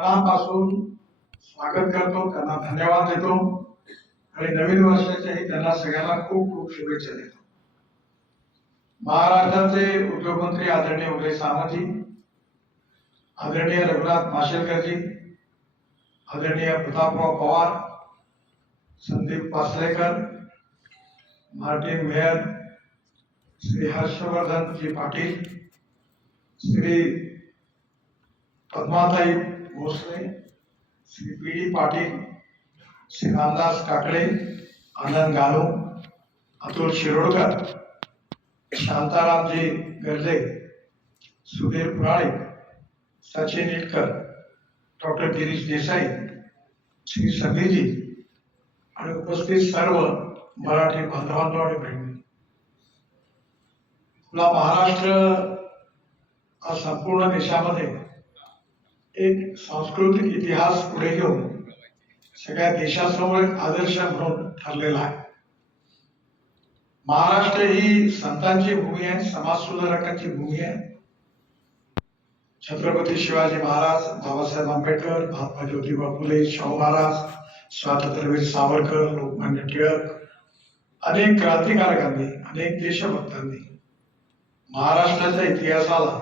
मनापासून स्वागत करतो, त्यांना धन्यवाद देतो आणि नवीन वर्षाच्याही त्यांना सगळ्यांना खूप खूप शुभेच्छा देतो. महाराष्ट्राचे उद्योगमंत्री आदरणीय उदय आदरणीय रघुनाथ माशेलकरजी, आदरणीय Prataprao Pawar, Sandeep Pasalekar, Martin Mayer, Shri Harshvardhanji Patil, Shri Padmatai Bhosale Shri P D Patil Shri Ramdas Kakade Anand Galo Atul Shirodkar Shantaramji Garje Sudhir Puranik Sachin Itkar doctor Girish Desai Shri Sameerji आणि उपस्थित सर्व मराठी बांधवांना आणि बहिणी आपला महाराष्ट्र हा संपूर्ण देशामध्ये एक सांस्कृतिक इतिहास पुढे घेऊन सगळ्या देशासमोर एक आदर्श म्हणून ठरलेला आहे. महाराष्ट्र ही संतांची भूमी आहे समाज सुधारकांची भूमी आहे. छत्रपती शिवाजी महाराज बाबासाहेब आंबेडकर महात्मा ज्योतिबा फुले शाहू महाराज स्वातंत्र्यवीर सावरकर लोकमान्य टिळक अनेक क्रांतिकारकांनी अनेक देशभक्तांनी महाराष्ट्राच्या इतिहासाला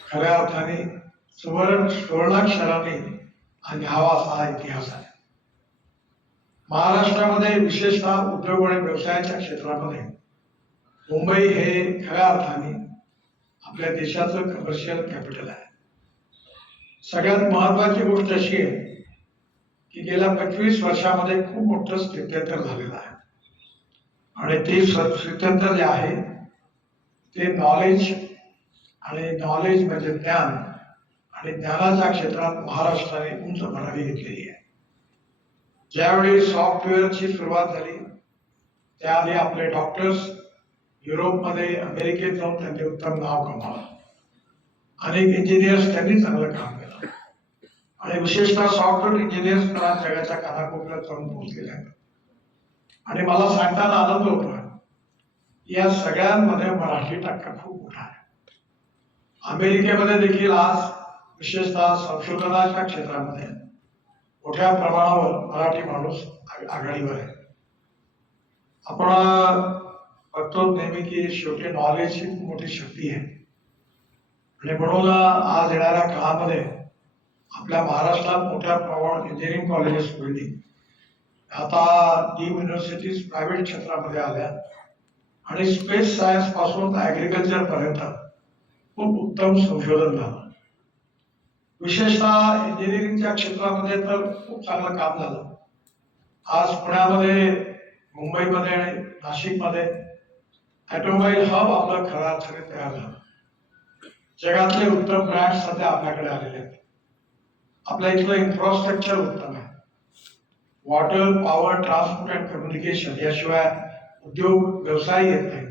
खऱ्या अर्थाने सुवर्ण सुवर्णाक्षराने आणि हवा असा हा इतिहास आहे. महाराष्ट्रामध्ये विशेषतः उद्योग आणि व्यवसायाच्या क्षेत्रामध्ये मुंबई हे खऱ्या अर्थाने आपल्या देशाचं कमर्शियल कॅपिटल आहे. सगळ्यात महत्वाची गोष्ट अशी आहे की गेल्या पंचवीस वर्षामध्ये खूप मोठं स्थित्यंतर झालेलं आहे. आणि ते स्थित्यंतर जे आहे ते नॉलेज आणि नॉलेज म्हणजे ज्ञान आणि ज्ञानाच्या क्षेत्रात महाराष्ट्राने उंच भरारी घेतलेली आहे. ज्यावेळी सॉफ्टवेअरची सुरुवात झाली त्याआधी आपले डॉक्टर्स युरोपमध्ये अमेरिकेत जाऊन त्यांनी उत्तम नाव कमावलं. अनेक इंजिनियर्स त्यांनी चांगलं काम केलं. आणि विशेषतः सॉफ्टवेअर इंजिनियर्स आज जगाच्या कानाकोपऱ्यात जाऊन पोहोचलेले आहेत. आणि मला सांगताना आनंद होतो या सगळ्यांमध्ये मराठी टक्का खूप मोठा आहे. अमेरिकेमध्ये देखील आज विशेषतः संशोधनाच्या क्षेत्रामध्ये मोठ्या प्रमाणावर मराठी माणूस आ- आघाडीवर आहे. आपण बघतो नेहमी की शेवटी नॉलेज ही खूप मोठी शक्ती आहे. आणि म्हणून आज येणाऱ्या काळामध्ये आपल्या महाराष्ट्रात मोठ्या प्रमाणात इंजिनिअरिंग कॉलेजेस उघडली आता डीम युनिव्हर्सिटीज प्रायव्हेट क्षेत्रामध्ये आल्या आणि स्पेस सायन्सपासून ऍग्रिकल्चर पर्यंत खूप उत्तम संशोधन झालं. विशेषतः इंजिनिअरिंगच्या क्षेत्रामध्ये तर खूप चांगलं काम झालं. आज पुण्यामध्ये मुंबईमध्ये आणि नाशिकमध्ये ऑटोमोबाईल हब आपलं खऱ्या अर्थाने तयार झालं. जगातले उत्तम ब्रँड सध्या आपल्याकडे आलेले आहेत. आपल्या इथलं इन्फ्रास्ट्रक्चर उत्तम आहे. Water power transport and communication याशिवाय उद्योग व्यवसाय येत नाही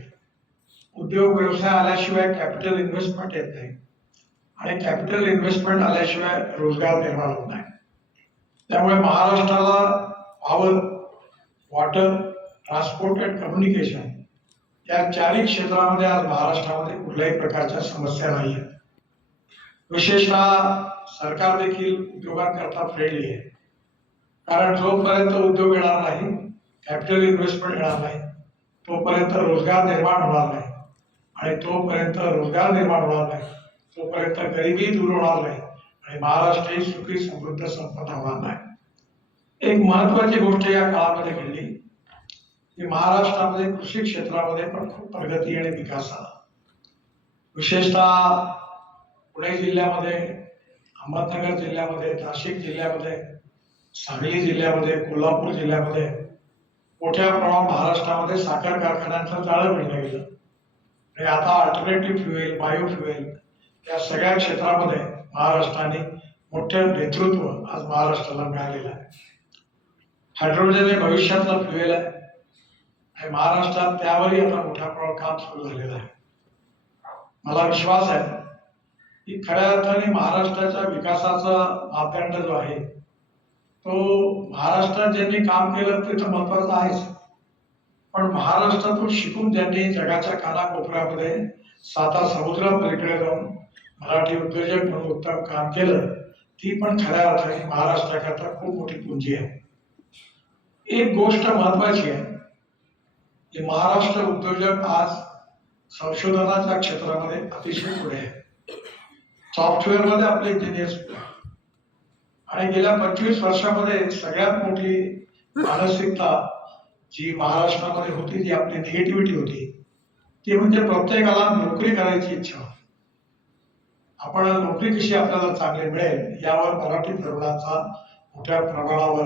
उद्योग व्यवसाय आल्याशिवाय कॅपिटल इन्व्हेस्टमेंट येत नाही. आणि कॅपिटल इन्व्हेस्टमेंट आल्याशिवाय रोजगार निर्माण होत नाही. त्यामुळे महाराष्ट्राला power water transport and communication या चारही क्षेत्रामध्ये आज महाराष्ट्रामध्ये कुठल्याही प्रकारच्या समस्या नाही आहेत विशेषतः सरकार देखील उद्योगांकरता फ्रेंडली आहे. कारण जोपर्यंत उद्योग येणार नाही कॅपिटल इन्व्हेस्टमेंट येणार नाही तोपर्यंत रोजगार निर्माण होणार नाही. आणि तोपर्यंत रोजगार निर्माण होणार नाही. तोपर्यंत गरिबी दूर होणार नाही आणि महाराष्ट्र ही सुखी समृद्ध संपदा होणार नाही. एक महत्वाची गोष्ट या काळामध्ये घडली की महाराष्ट्रामध्ये कृषी क्षेत्रामध्ये पण खूप प्रगती आणि विकास झाला. विशेषतः पुणे जिल्ह्यामध्ये अहमदनगर जिल्ह्यामध्ये नाशिक जिल्ह्यामध्ये सांगली जिल्ह्यामध्ये कोल्हापूर जिल्ह्यामध्ये मोठ्या प्रमाणात महाराष्ट्रामध्ये साखर कारखान्यांचं जाळं मिळलं गेलं. आणि आता अल्टरनेटिव्ह फ्युएल बायो फ्युएल या सगळ्या क्षेत्रामध्ये महाराष्ट्राने मोठं नेतृत्व आज महाराष्ट्राला मिळालेलं आहे. हायड्रोजन हे भविष्यातलं फ्युएल आहे. आणि महाराष्ट्रात त्यावरही आता मोठ्या प्रमाणात काम सुरू झालेलं आहे. मला विश्वास आहे की खऱ्या अर्थाने महाराष्ट्राच्या विकासाचा मापदंड जो आहे तो महाराष्ट्रात ज्यांनी काम केलं ते तर महत्वाचं आहेच. पण महाराष्ट्रातून शिकून ज्यांनी जगाच्या कानाकोपऱ्यामध्ये साता समुद्रापलीकडे जाऊन मराठी उद्योजक म्हणून उत्तम काम केलं ती पण खऱ्या अर्थाने महाराष्ट्राकरता खूप मोठी पुंजी आहे. एक गोष्ट महत्वाची आहे की महाराष्ट्र उद्योजक आज संशोधनाच्या क्षेत्रामध्ये अतिशय पुढे आहे. सॉफ्टवेअरमध्ये आपले इंजिनियर्स आणि गेल्या पंचवीस वर्षामध्ये सगळ्यात मोठी मानसिकता जी महाराष्ट्रामध्ये होती जी आपली निगेटिव्हिटी होती ती म्हणजे प्रत्येकाला नोकरी करायची इच्छा होती. आपण नोकरी कशी आपल्याला चांगली मिळेल यावर मराठी तरुणांचा मोठ्या प्रमाणावर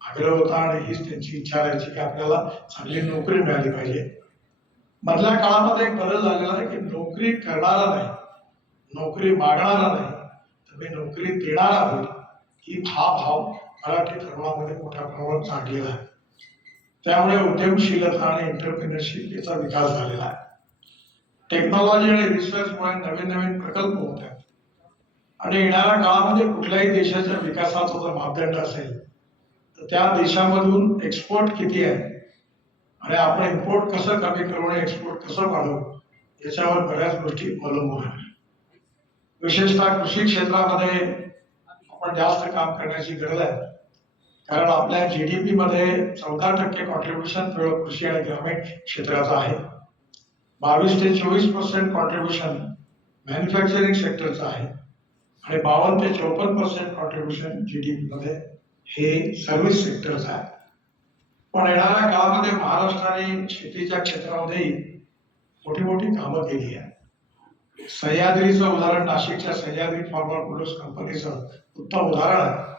आग्रह होता आणि हीच त्यांची इच्छा राहायची की आपल्याला चांगली नोकरी मिळाली पाहिजे. मधल्या काळामध्ये एक बदल झालेला आहे की नोकरी करणारा नाही नोकरी मागणारा नाही तर मी नोकरी देणारा होईल ही हा भाव मराठी तरुणामध्ये मोठ्या प्रमाणात चांगलेला आहे. त्यामुळे उद्यमशीलता आणि एंटरप्रिनरशिप याचा विकास झालेला आहे. टेक्नॉलॉजी आणि रिसर्चमुळे नवीन नवीन प्रकल्प होत आहेत. आणि येणाऱ्या काळामध्ये कुठल्याही देशाच्या विकासाचा जर मापदंड असेल तर त्या देशामधून एक्सपोर्ट किती आहे? आणि आपण इम्पोर्ट कसं कमी करू आणि एक्सपोर्ट कसं वाढवू याच्यावर बऱ्याच गोष्टी अवलंबून आहेत. विशेषतः कृषी क्षेत्रामध्ये आपण जास्त काम करण्याची गरज आहे. कारण आपल्या जी डी मध्ये चौदा टक्के कॉन्ट्रीब्युशन कृषी आणि ग्रामीण क्षेत्राचं आहे. बावीस ते चोवीस पर्सेंट कॉन्ट्रीब्युशन मॅन्युफॅक्चरिंग सेक्टरचं आहे. आणि बावन्न ते चौपन्न पर्सेंट कॉन्ट्रीब्युशन जीडीपी मध्ये हे सर्व्हिस सेक्टरचं आहे. पण येणाऱ्या काळामध्ये महाराष्ट्राने शेतीच्या क्षेत्रामध्येही मोठी मोठी कामं केली आहे सह्याद्रीचं उदाहरण नाशिकच्या सह्याद्री फार्मर प्रोड्यूस कंपनीचं उत्तम उदाहरण आहे.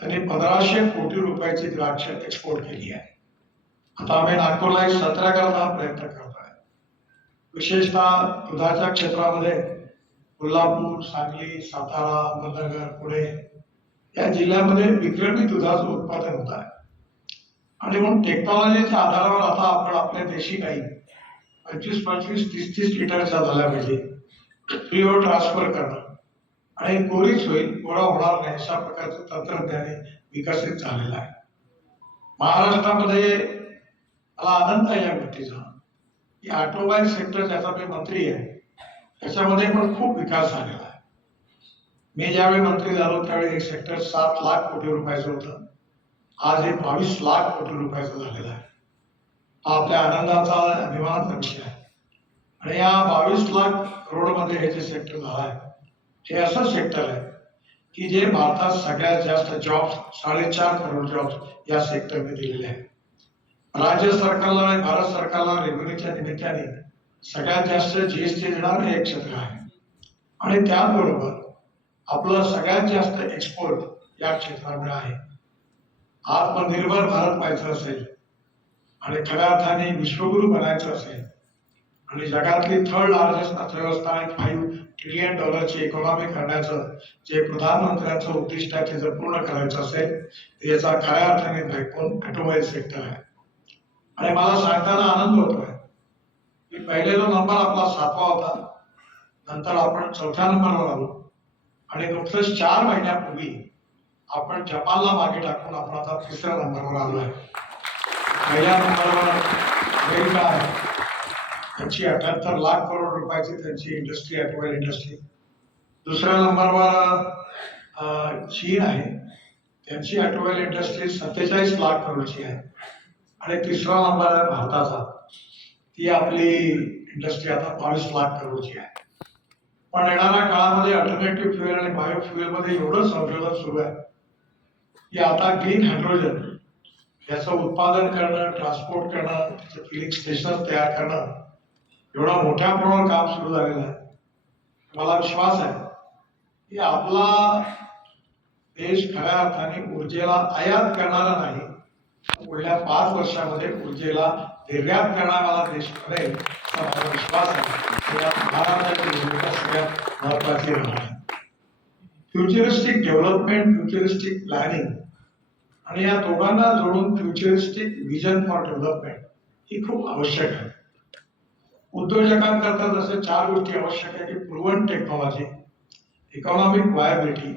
त्यांनी पंधराशे कोटी रुपयाची द्राक्ष एक्सपोर्ट केली आहे आता आम्ही नागपूरला एक सतरा करता प्रयत्न करतो विशेषतः दुधाच्या क्षेत्रामध्ये कोल्हापूर सांगली सातारा अहमदनगर पुणे या जिल्ह्यामध्ये विक्रमी दुधाचं उत्पादन होत आहे. आणि म्हणून टेक्नॉलॉजीच्या आधारावर आता आपण आपल्या देशी काही पंचवीस पंचवीस तीस तीस लिटरच्या झाल्या पाहिजे फ्रीवर ट्रान्सफर करणं आणि गोरीच होईल गोळा होणार नाही अशा प्रकारचं तंत्रज्ञान विकसित झालेलं आहे. महाराष्ट्रामध्ये मला आनंद आहे या गोष्टीचा. की ऑटोमोबाईल सेक्टर ज्याचा मी मंत्री आहे. त्याच्यामध्ये पण खूप विकास झालेला आहे. मी ज्यावेळी मंत्री झालो त्यावेळी हे सेक्टर सात लाख कोटी रुपयाचं होतं. आज हे बावीस लाख कोटी रुपयाचं झालेलं आहे. हा आपल्या आनंदाचा अभिमानाचा विषय आहे. आणि या बावीस लाख करोडमध्ये हे जे सेक्टर झालं आहे हे असं सेक्टर आहे की जे भारतात सगळ्यात जास्त जॉब्स साडेचार करोड जॉब्स या सेक्टरने दिलेले आहेत. राज्य सरकारला आणि भारत सरकारला रेव्हेन्यूच्या निमित्ताने सगळ्यात जास्त जीएसटी देणारं हे एक क्षेत्र आहे. आणि त्याचबरोबर आपलं सगळ्यात जास्त एक्सपोर्ट या क्षेत्रामुळे आहे. आत्मनिर्भर भारत व्हायचं असेल आणि खऱ्या अर्थाने विश्वगुरु बनायचं असेल आणि जगातली थर्ड लार्जेस्ट अर्थव्यवस्था आणि फाईव्ह ट्रिलियन डॉलरची इकॉनॉमी करण्याचं जे प्रधानमंत्र्यांचं उद्दिष्ट आहे ते जर पूर्ण करायचं असेल तर याचा खऱ्या अर्थाने बॅकबोन ऑटोमोबाईल सेक्टर आहे. आणि मला सांगताना आनंद होतोय. की पहिले जो नंबर आपला सातवा होता नंतर आपण चौथ्या नंबरवर आलो. आणि नुकतंच चार महिन्यापूर्वी आपण जपानला मागे टाकून आपण आता तिसऱ्या नंबरवर आलो आहे. पहिल्या नंबरवर अमेरिका आहे. त्यांची अठ्याहत्तर लाख करोड रुपयाची त्यांची इंडस्ट्री ऑटोमोबाईल इंडस्ट्री. दुसऱ्या नंबरवर चीन आहे. त्यांची ऑटोमोबाईल इंडस्ट्री सत्तेचाळीस लाख करोडची आहे. आणि तिसरा नंबर आहे भारताचा. ती आपली इंडस्ट्री आता बावीस लाख करोडची आहे. पण येणाऱ्या काळामध्ये अल्टरनेटिव्ह फ्युएल आणि बायो फ्युएलमध्ये एवढं संशोधन सुरू आहे की आता ग्रीन हायड्रोजन याचं उत्पादन करणं ट्रान्सपोर्ट करणं त्याचं फिलिंग स्टेशन तयार करणं एवढं मोठ्या प्रमाणात काम सुरू झालेलं आहे. मला विश्वास आहे की आपला देश खऱ्या अर्थाने ऊर्जेला आयात करणारा नाही पुढल्या पाच वर्षामध्ये ऊर्जेला निर्यात करणारा देश बनेल असा माझा विश्वास आहे. महाराष्ट्राची भूमिका सगळ्यात महत्वाची राहणार आहे फ्युचरिस्टिक डेव्हलपमेंट फ्युचरिस्टिक प्लॅनिंग आणि या दोघांना जोडून फ्युचरिस्टिक विजन फॉर डेव्हलपमेंट ही खूप आवश्यक आहे. उद्योजकांकरता जसं चार गोष्टी आवश्यक आहे की proven technology economic viability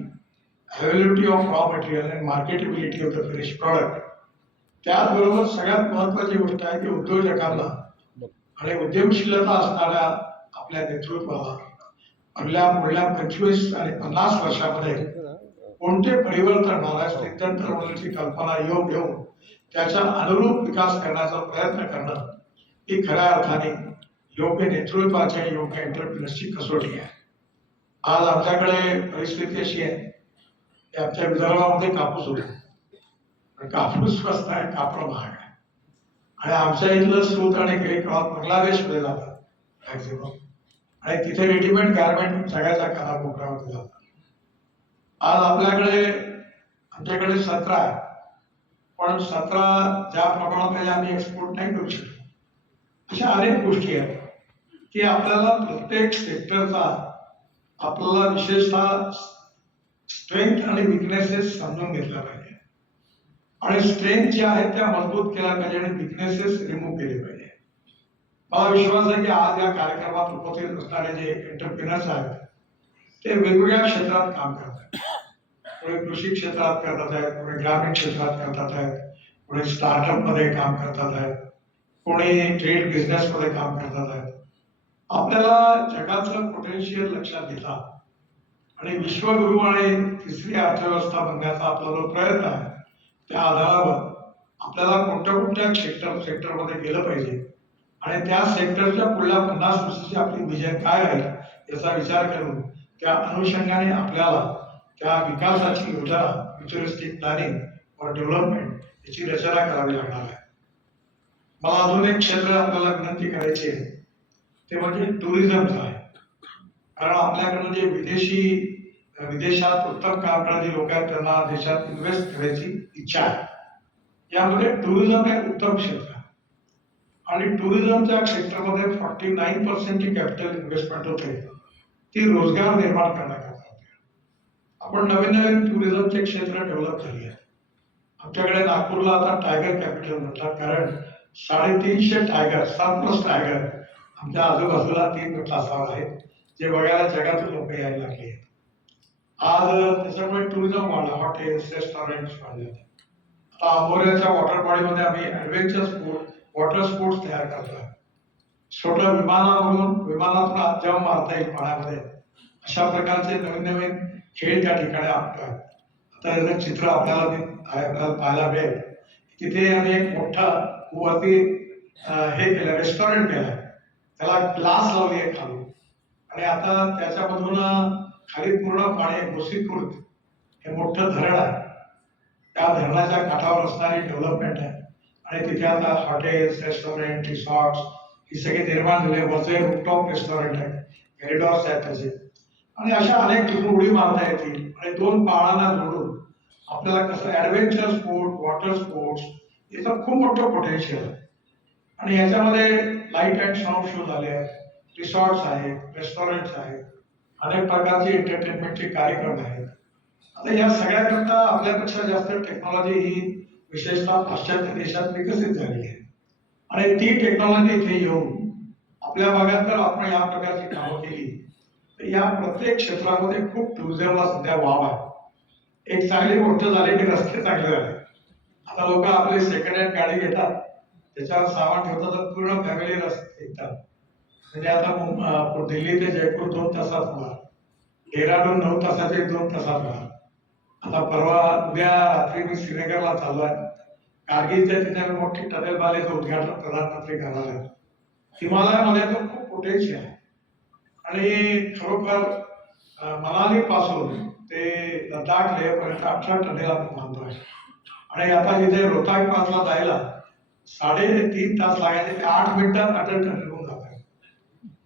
availability of raw material and marketability of the finish product त्याचबरोबर सगळ्यात महत्वाची गोष्ट आहे की उद्योजकांना आणि उद्यमशीलता असणाऱ्या आपल्या नेतृत्वाला आपल्या पुढल्या पंचवीस आणि पन्नास वर्षामध्ये कोणते परिवर्तन महाराष्ट्र स्थित्यंतर होण्याची कल्पना योग घेऊन त्याचा अनुरूप विकास करण्याचा प्रयत्न करणं ही खऱ्या अर्थाने योग्य नेतृत्वाची आणि योग्य एंटरप्रिनरची कसोटी आहे. आज आमच्याकडे परिस्थिती अशी आहे की आमच्या विदर्भामध्ये कापूस होतो पण कापूस स्वस्त आहे कापड महाग आहे. आणि आमच्या इथलं सूत आणि ग्रेक्रॉप बांगलादेशमध्ये जातात मॅक्झिमम आणि तिथे रेडीमेड गारमेंट जगाच्या कानाकोपऱ्यामध्ये जातात आज आपल्याकडे आमच्याकडे सतरा आहे. पण सतरा ज्या प्रमाणामध्ये आम्ही एक्सपोर्ट नाही करू शकतो. अशा अनेक गोष्टी आहेत की आपल्याला प्रत्येक सेक्टरचा आपल्याला विशेषतः स्ट्रेंथ आणि विकनेसेस समजून घेतला पाहिजे. आणि स्ट्रेंथ ज्या आहेत त्या मजबूत केल्या पाहिजे आणि विकनेसेस रिमूव्ह केले पाहिजे. मला विश्वास आहे की आज या कार्यक्रमात उपस्थित असणारे जे एंटरप्रिनर्स आहेत ते वेगवेगळ्या क्षेत्रात काम करतात. कोणी कृषी क्षेत्रात करतात आहेत कोणी ग्रामीण क्षेत्रात करतात आहेत कोणी स्टार्टअपमध्ये काम करतात आहेत कोणी ट्रेड बिझनेस मध्ये काम करतात आहेत. आपल्याला जगाचं पोटेन्शियल लक्षात घेता आणि विश्वगुरु आणि तिसरी अर्थव्यवस्था बनण्याचा आपला जो प्रयत्न आहे त्या आधारावर आपल्याला कोणत्या कोणत्या सेक्टर सेक्टरमध्ये गेलं पाहिजे? आणि त्या सेक्टरच्या पुढल्या पन्नास वर्षाची आपली विजन काय राहील याचा विचार करून त्या अनुषंगाने आपल्याला त्या विकासाची योजना फ्युचरिस्टिक प्लॅनिंग फॉर डेव्हलपमेंट याची रचना करावी लागणार आहे. मला अजून एक क्षेत्र आपल्याला विनंती करायची आहे. ते म्हणजे टुरिझमचं आहे कारण आपल्याकडनं जे विदेशी विदेशात उत्तम काम करणारी लोक आहेत त्यांना देशात इन्व्हेस्ट करायची इच्छा आहे. यामध्ये टुरिझम हे उत्तम क्षेत्र आहे. आणि टुरिझमच्या क्षेत्रामध्ये फॉर्टी नाईन पर्सेंट जी कॅपिटल इन्व्हेस्टमेंट होते. ती रोजगार निर्माण करण्याकरता होते. आपण नवीन नवीन टुरिझमचे क्षेत्र डेव्हलप झाली आहे आमच्याकडे नागपूरला आता टायगर कॅपिटल म्हणतात कारण साडेतीनशे टायगर सात प्लस टायगर आमच्या आजूबाजूला तीन तासावर आहेत जे बघायला जगातून लोक यायला लागले आहेत. आज त्याच्यामुळे टुरिझम वाढला. हॉटेल्स रेस्टॉरंट वाढले. आता आंबोऱ्याच्या वॉटर बॉडीमध्ये आम्ही ऍडव्हेंचर स्पोर्ट वॉटर स्पोर्ट्स तयार करतोय. छोटं विमानावरून विमानातून आत मारता येईल पाण्यामध्ये अशा प्रकारचे नवीन नवीन खेळ त्या ठिकाणी आपतात आता याचं चित्र आपल्याला आपल्याला पाहायला मिळेल. तिथे आम्ही एक मोठा वरती हे केलं रेस्टॉरंट केलं त्याला ग्लास लावली आहे खाली. आणि आता त्याच्यामधून खाली पूर्ण पाणी गोसीखुर्द हे मोठं धरण आहे. त्या धरणाच्या काठावर असणारी डेव्हलपमेंट आहे. आणि तिथे आता हॉटेल्स रेस्टॉरंट रिसॉर्ट्स ही सगळे निर्माण झाले वरचे रूपटॉप रेस्टॉरंट आहे. कॅरिडॉर्स आहेत त्याचे. आणि अशा अनेक तिथून उडी मारता येतील. आणि दोन पाळांना जोडून आपल्याला कसं ऍडव्हेंचर स्पोर्ट वॉटर स्पोर्ट्स याचं खूप मोठं पोटेन्शियल आहे. आणि याच्यामध्ये लाइट अँड साऊंड शो झाले आहेत. रिसॉर्ट्स आहेत रेस्टॉरंट्स आहेत. अनेक प्रकारचे एंटरटेनमेंटचे कार्यक्रम आहेत. आता या सगळ्याकरता आपल्यापेक्षा जास्त टेक्नॉलॉजी ही विशेषतः पाश्चात्य देशात विकसित झालेली आहे. आणि ती टेक्नॉलॉजी इथे येऊन आपल्या भागात जर आपण या प्रकारची कामं केली. तर या प्रत्येक क्षेत्रामध्ये खूप टुरिझमला सध्या वाव आहे. एक चांगली गोष्ट झाली की रस्ते चांगले झाले. आता लोक आपली सेकंड हँड गाडी घेतात. त्याच्यावर सामान ठेवतात तर पूर्ण फॅमिली रस्ते येतात म्हणजे आता दिल्ली ते जयपूर दोन तासात होणार. डेहराडून नऊ तासाचे दोन तासात होणार. आता परवा उद्या रात्री मी श्रीनगरला चाललोय कारगिलच्या तिथे मोठी टनेल बालेचं उद्घाटन प्रधानमंत्री करणार आहे हिमालयामध्ये तर खूप पोटेन्शियल आहे. आणि खरोखर अं, मनाली पासून ते लडाख लेहपर्यंत अठरा टनेल आपण आहे. आणि आता जिथे रोहतांग पासला जायला साडेतीन तास लागायचे ते आठ मिनिटात अटल टनेल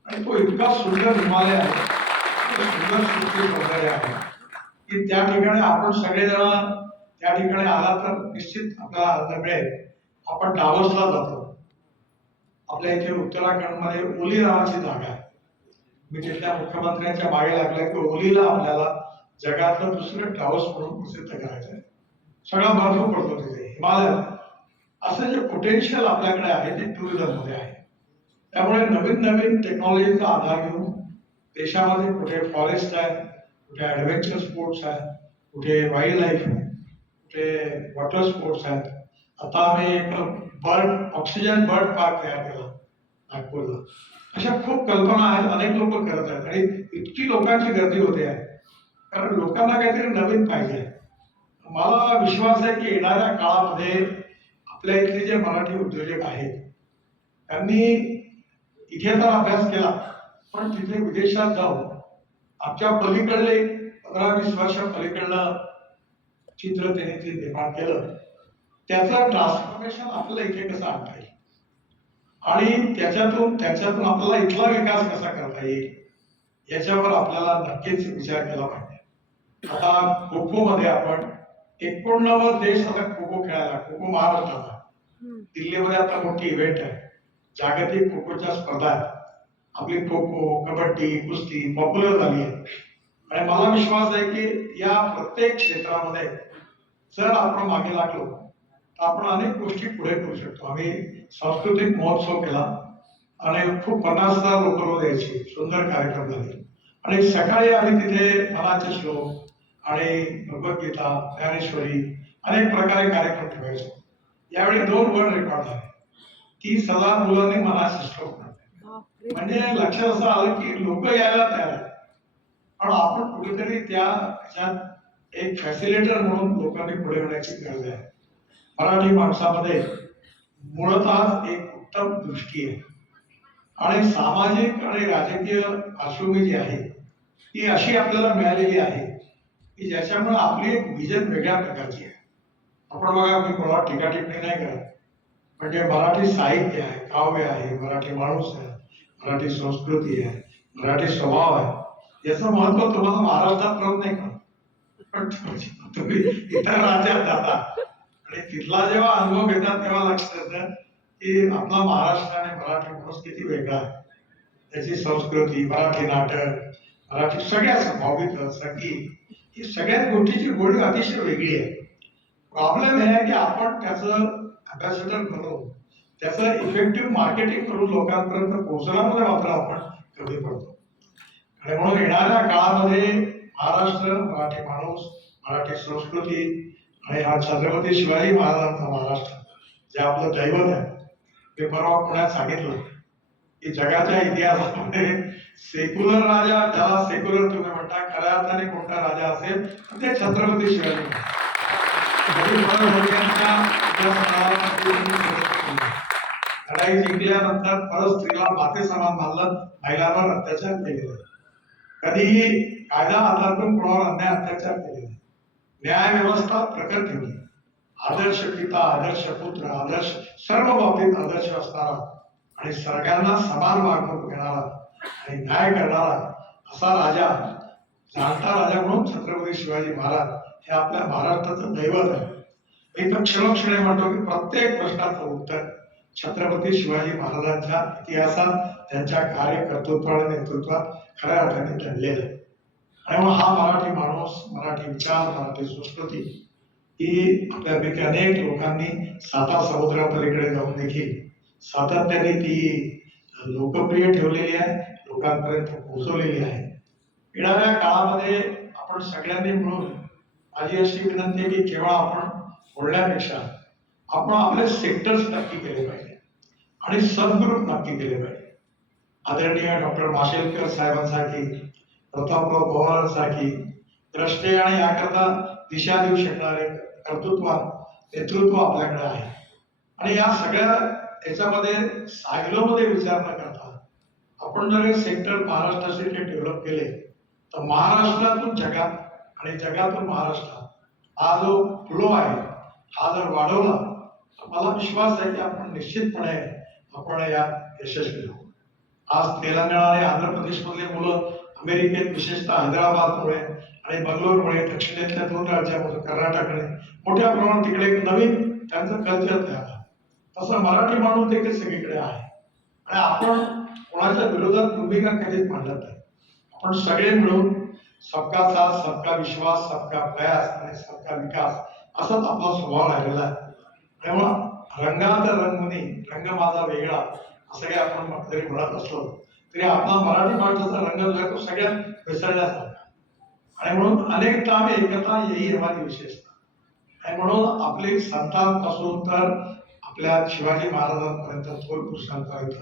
आणि तो इतका सुंदर हिमालय आहे. सुंदर सुंदर हिमालय सौंदर्य आहे. की त्या ठिकाणी आपण सगळेजण त्या ठिकाणी आला तर निश्चित आपल्याला आनंद मिळेल. आपण डावसला जातो. आपल्या इथे उत्तराखंडमध्ये ओली नावाची जागा आहे. मी तिथल्या मुख्यमंत्र्यांच्या मागे लागलाय की ओलीला आपल्याला जगातलं दुसरं डावस म्हणून प्रसिद्ध करायचं आहे सगळा बर्फ पडतो तिथे. हिमालयात असं जे पोटेन्शियल आपल्याकडे आहे ते टुरिझममध्ये आहे. त्यामुळे नवीन नवीन टेक्नॉलॉजीचा आधार घेऊन देशामध्ये कुठे फॉरेस्ट आहे कुठे ॲडव्हेंचर स्पोर्ट्स आहे कुठे वाईल्ड लाईफ आहे कुठे वॉटर स्पोर्ट्स आहेत. आता आम्ही एक बर्ड ऑक्सिजन बर्ड पार्क तयार केला नागपूरला. अशा खूप कल्पना आहेत अनेक लोक करत आहेत आणि इतकी लोकांची गर्दी होते. आहे कारण लोकांना काहीतरी नवीन पाहिजे. मला विश्वास आहे की येणाऱ्या काळामध्ये आपल्या इथले जे मराठी उद्योजक आहेत त्यांनी इथे तर अभ्यास केला. पण तिथे विदेशात जाऊन आमच्या पलीकडले पंधरा वीस वर्ष पलीकडलं चित्र त्यांनी ते निर्माण केलं. त्याचं ट्रान्सफॉर्मेशन आपल्याला इथे कसं आणता येईल? आणि त्याच्यातून त्याच्यातून आपल्याला इथला विकास कसा करता येईल? याच्यावर आपल्याला नक्कीच विचार केला पाहिजे. आता खो खो मध्ये आपण एकोणनव्वद देश आता खो खो खेळायला खो खो महाराष्ट्राचा दिल्लीमध्ये आता मोठी इव्हेंट आहे. जागतिक खो खोच्या स्पर्धा आपली खो खो कबड्डी कुस्ती पॉप्युलर झाली आहे. आणि मला विश्वास आहे की या प्रत्येक क्षेत्रामध्ये जर आपण मागे लागलो तर आपण अनेक गोष्टी पुढे करू शकतो. आम्ही सांस्कृतिक महोत्सव केला आणि खूप पन्नास हजार लोक यायची सुंदर कार्यक्रम झाले. आणि सकाळी आम्ही तिथे मनाचे श्लोक आणि भगवद्गीता ज्ञानेश्वरी अनेक प्रकारे कार्यक्रम ठेवायचो. यावेळी दोन वर्ड रेकॉर्ड झाले. तीस हजार मुलांनी श्लोक म्हटले म्हणजे लक्षात असं आलं की लोक यायला तयार पण आपण कुठेतरी त्या ह्याच्यात एक फॅसिलिटर म्हणून लोकांनी पुढे येण्याची गरज आहे. मराठी माणसामध्ये मुळतः एक उत्तम दृष्टी आहे. आणि सामाजिक आणि राजकीय पार्श्वभूमी जी आहे ती अशी आपल्याला मिळालेली आहे की ज्याच्यामुळे आपली एक विजन वेगळ्या प्रकारची आहे. आपण बघा मी कोणाला टीका टिप्पणी नाही करत. म्हणजे मराठी साहित्य आहे काव्य आहे मराठी माणूस आहे मराठी संस्कृती आहे मराठी स्वभाव आहे. याचं महत्त्व तुम्हाला महाराष्ट्रात कळत नाही का? पण तुम्ही- इतर राज्यात जाता. आणि तिथला जेव्हा अनुभव घेतात तेव्हा लक्षात येतं की आपला महाराष्ट्र आणि मराठी माणूस किती वेगळा आहे. त्याची संस्कृती मराठी नाटक मराठी सगळ्याच भावगीत संगीत ही सगळ्याच गोष्टीची गोडी अतिशय वेगळी आहे. प्रॉब्लेम हे आहे की आपण त्याचं अम्बॅसिडर करू त्याचं इफेक्टिव्ह मार्केटिंग करून लोकांपर्यंत पोहोचण्यामध्ये मात्र आपण कमी पडतो. आणि म्हणून येणाऱ्या काळामध्ये महाराष्ट्र मराठी माणूस मराठी संस्कृती आणि हा छत्रपती शिवाजी महाराजांचा महाराष्ट्र जे आपलं दैवत आहे. ते परवा पुण्यात सांगितलं की जगाच्या इतिहासामध्ये सेक्युलर राजा ज्याला सेक्युलर तुम्ही म्हणता खऱ्या अर्थाने कोणता राजा असेल तर ते छत्रपती शिवाजी महाराज. लढाई जिंकल्यानंतर परत स्त्रीला माते समान मानलं महिलांवर अत्याचार केलेले. कधीही कायदा आधार कोणावर अन्याय अत्याचार केलेले न्याय व्यवस्था प्रकट ठेवली. आदर्श पिता आदर्श पुत्र आदर्श सर्व बाबतीत आदर्श असणारा आणि सगळ्यांना समान वागणूक घेणारा आणि न्याय करणारा असा राजा जाणता राजा म्हणून छत्रपती शिवाजी महाराज हे आपल्या महाराष्ट्राचं दैवत आहे. मी तर क्षणोक्षणी म्हणतो की प्रत्येक प्रश्नाचं उत्तर छत्रपती शिवाजी महाराजांच्या इतिहासात त्यांच्या कार्य कर्तृत्व आणि नेतृत्वात खऱ्या अर्थाने दडलेला आहे आणि मग हा मराठी माणूस मराठी विचार मराठी संस्कृती ही आपल्यापैकी अनेक लोकांनी साता समुद्रापलीकडे जाऊन देखील सातत्याने ती लोकप्रिय ठेवलेली आहे लोकांपर्यंत पोहोचवलेली आहे. येणाऱ्या काळामध्ये आपण सगळ्यांनी मिळून माझी अशी विनंती आहे की केवळ आपण बोलण्यापेक्षा आपण आपले सेक्टर्स नक्की केले पाहिजे. आणि सबग्रुप नक्की केले पाहिजे. आदरणीय डॉक्टर माशेलकर साहेबांसाठी प्रतापराव पवारांसाठी द्रष्टे आणि याकरता दिशा देऊ शकणारे कर्तृत्व नेतृत्व आपल्याकडे आहे. आणि या सगळ्या याच्यामध्ये सायलोमध्ये विचार न करता आपण जर हे सेक्टर महाराष्ट्रासाठी डेव्हलप केले तर महाराष्ट्रातून जगात आणि जगातून महाराष्ट्रात हा जो फ्लो आहे हा जर वाढवला तर मला विश्वास आहे की आपण निश्चितपणे आपण यात यशस्वी होऊ. आज तेलंगणा आणि आंध्र प्रदेश मधले मुलं अमेरिकेत विशेषतः हैदराबादमुळे आणि बंगलोरमुळे दक्षिणेतल्या दोन राज्यामध्ये कर्नाटकने मोठ्या प्रमाणात तिकडे एक नवीन त्यांचं कल्चर तयार तसं मराठी माणूस देखील सगळीकडे आहे. आणि आपण कोणाच्या विरोधात भूमिका कधीच मांडत नाही. आपण सगळे मिळून सबका साथ सबका विश्वास सबका प्रयास आणि सबका विकास असाच आपला स्वभाव राहिलेला आहे. तेव्हा रंगात रंगमुनी रंग माझा वेगळा असं काही आपण जरी म्हणत असलो तरी आपला मराठी माणसाचा रंग जो आहे तो सगळ्यात मिसळण्यासारखा आणि म्हणून अनेकदा कामे एकता येई हमारी विशेष आणि म्हणून आपले संतांपासून तर आपल्या शिवाजी महाराजांपर्यंत थोर पुरुषांपर्यंत.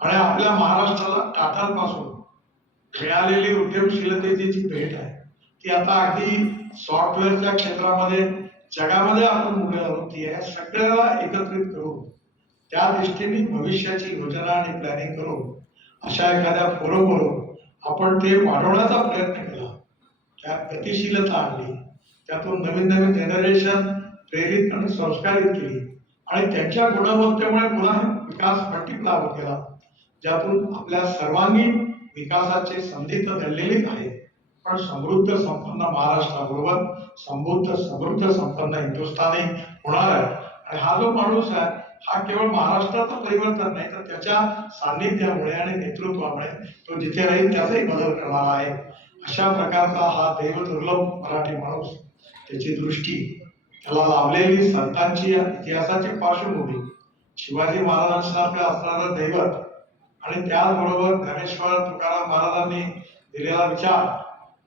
आणि आपल्या महाराष्ट्राला टाटांपासून मिळालेली उद्यमशीलतेची जी भेट आहे ती आता अगदी सॉफ्टवेअरच्या क्षेत्रामध्ये जगामध्ये आपण पुढे ती या सगळ्याला एकत्रित करू त्या दृष्टीने भविष्याची योजना आणि प्लॅनिंग करू अशा एखाद्या फोरमवरून आपण ते वाढवण्याचा प्रयत्न केला. त्यात गतिशीलता आणली. त्यातून नवीन नवीन जनरेशन प्रेरित आणि संस्कारित केली. आणि त्यांच्या गुणवत्तेमुळे पुन्हा विकास मल्टिप्लाय होत केला ज्यातून आपल्या सर्वांगीण विकासाची संधी तर दडलेलीच आहे. पण समृद्ध संपन्न महाराष्ट्राबरोबर समृद्ध समृद्ध संपन्न हिंदुस्थानी होणार आहे. आणि हा जो माणूस आहे हा केवळ महाराष्ट्राचं परिवर्तन नाही तर त्याच्या सान्निध्यामुळे आणि नेतृत्वामुळे तो जिथे राहील त्याचाही बदल करणार आहे. अशा प्रकारचा हा देव दुर्लभ मराठी माणूस त्याची दृष्टी त्याला लावलेली संतांची इतिहासाची पार्श्वभूमी शिवाजी महाराजांसारखं असणारं दैवत आणि त्याचबरोबर ज्ञानेश्वर तुकाराम महाराजांनी दिलेला विचार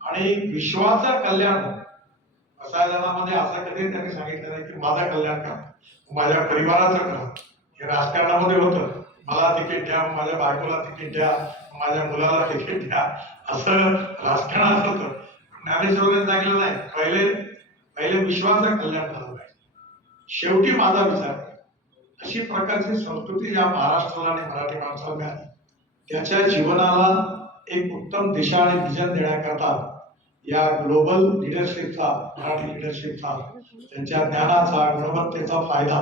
आणि विश्वाचं कल्याण असा रसायनामध्ये असं कधी त्यांनी सांगितलं नाही की माझं कल्याण करा. माझ्या परिवाराचं करा. हे राजकारणामध्ये होतं. मला तिकीट द्या माझ्या बायकोला तिकीट द्या माझ्या मुलाला तिकीट द्या. असं राजकारणात होतं. ज्ञानेश्वरांनी सांगितलं नाही. पहिले पहिले विश्वाचं कल्याण झालं पाहिजे. शेवटी माझा विचार अशी प्रकारची संस्कृती या महाराष्ट्राला आणि मराठी माणसाला मिळाली. त्याच्या जीवनाला एक उत्तम दिशा आणि विजन देण्याकरता या ग्लोबल लिडरशिपचा मराठी लिडरशिपचा त्यांच्या ज्ञानाचा गुणवत्तेचा फायदा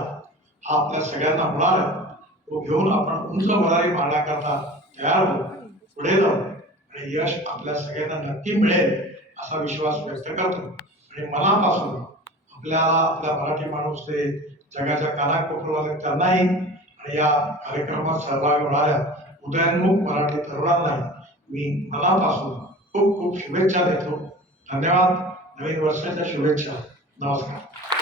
हा आपल्या सगळ्यांना होणार आहे. तो घेऊन आपण उंच भरारी मारण्याकरता तयार होऊ पुढे जाऊ आणि यश आपल्या सगळ्यांना नक्की मिळेल असा विश्वास व्यक्त करतो. आणि मनापासून आपल्याला आपला मराठी माणूस ते जगाच्या कानाकोपऱ्याला त्यांनाही आणि या कार्यक्रमात सहभागी होणाऱ्या उदयोन्मुख मराठी तरुणांनाही मी मनापासून खूप खूप शुभेच्छा देतो. धन्यवाद. नवीन वर्षाच्या शुभेच्छा. नमस्कार.